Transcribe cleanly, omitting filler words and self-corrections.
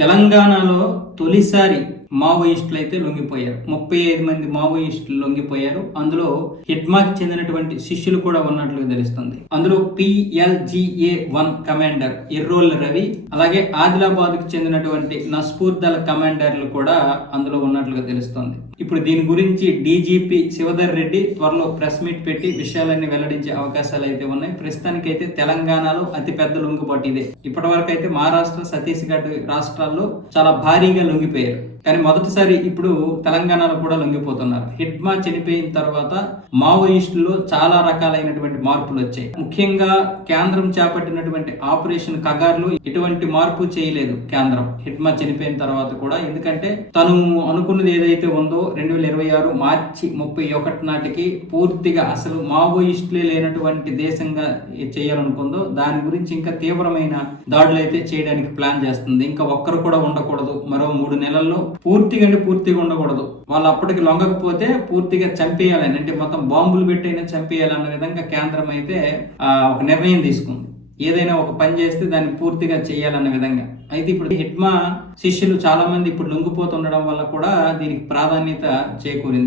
తెలంగాణలో తొలిసారి మావోయిస్టులు అయితే లొంగిపోయారు. 35 మంది మావోయిస్టులు లొంగిపోయారు. అందులో హిడ్మాకి చెందినటువంటి శిష్యులు కూడా ఉన్నట్లుగా తెలుస్తుంది. అందులో PLGA-1 కమాండర్ ఎర్రోల్ రవి, అలాగే ఆదిలాబాద్ కు చెందినటువంటి నస్పూర్ దళ కమాండర్లు కూడా అందులో ఉన్నట్లుగా తెలుస్తుంది. ఇప్పుడు దీని గురించి DGP శివధర్ రెడ్డి త్వరలో ప్రెస్ మీట్ పెట్టి విషయాలన్నీ వెల్లడించే అవకాశాలు అయితే ఉన్నాయి. ప్రస్తుతానికైతే తెలంగాణలో అతిపెద్ద లొంగుబాటు ఇదే. ఇప్పటి వరకు అయితే మహారాష్ట్ర, ఛత్తీస్గఢ్ రాష్ట్రాల్లో చాలా భారీగా లొంగిపోయారు. కానీ మొదటిసారి ఇప్పుడు తెలంగాణలో కూడా లొంగిపోతున్నారు. హిడ్మా చనిపోయిన తర్వాత మావోయిస్టుల్లో చాలా రకాలైనటువంటి మార్పులు వచ్చాయి. ముఖ్యంగా కేంద్రం చేపట్టినటువంటి ఆపరేషన్ కగార్లో ఎటువంటి మార్పు చేయలేదు కేంద్రం హిడ్మా చనిపోయిన తర్వాత కూడా. ఎందుకంటే తను అనుకున్నది ఏదైతే ఉందో 2026 మార్చి 31 నాటికి పూర్తిగా అసలు మావోయిస్టులే లేనటువంటి దేశంగా చేయాలనుకుందో దాని గురించి ఇంకా తీవ్రమైన దాడులు అయితే చేయడానికి ప్లాన్ చేస్తుంది. ఇంకా ఒక్కరు కూడా ఉండకూడదు, మరో 3 నెలల్లో పూర్తిగా ఉండకూడదు. వాళ్ళు అప్పటికి లొంగకపోతే పూర్తిగా చంపేయాలని, అంటే మొత్తం బాంబులు పెట్టైనా చంపేయాలన్న విధంగా కేంద్రం అయితే ఒక నిర్ణయం తీసుకుంది. ఏదైనా ఒక పని చేస్తే దాన్ని పూర్తిగా చేయాలన్న విధంగా. అయితే ఇప్పుడు హిడ్మా శిష్యులు చాలా మంది ఇప్పుడు లొంగిపోతుండడం వల్ల కూడా దీనికి ప్రాధాన్యత చేకూరింది.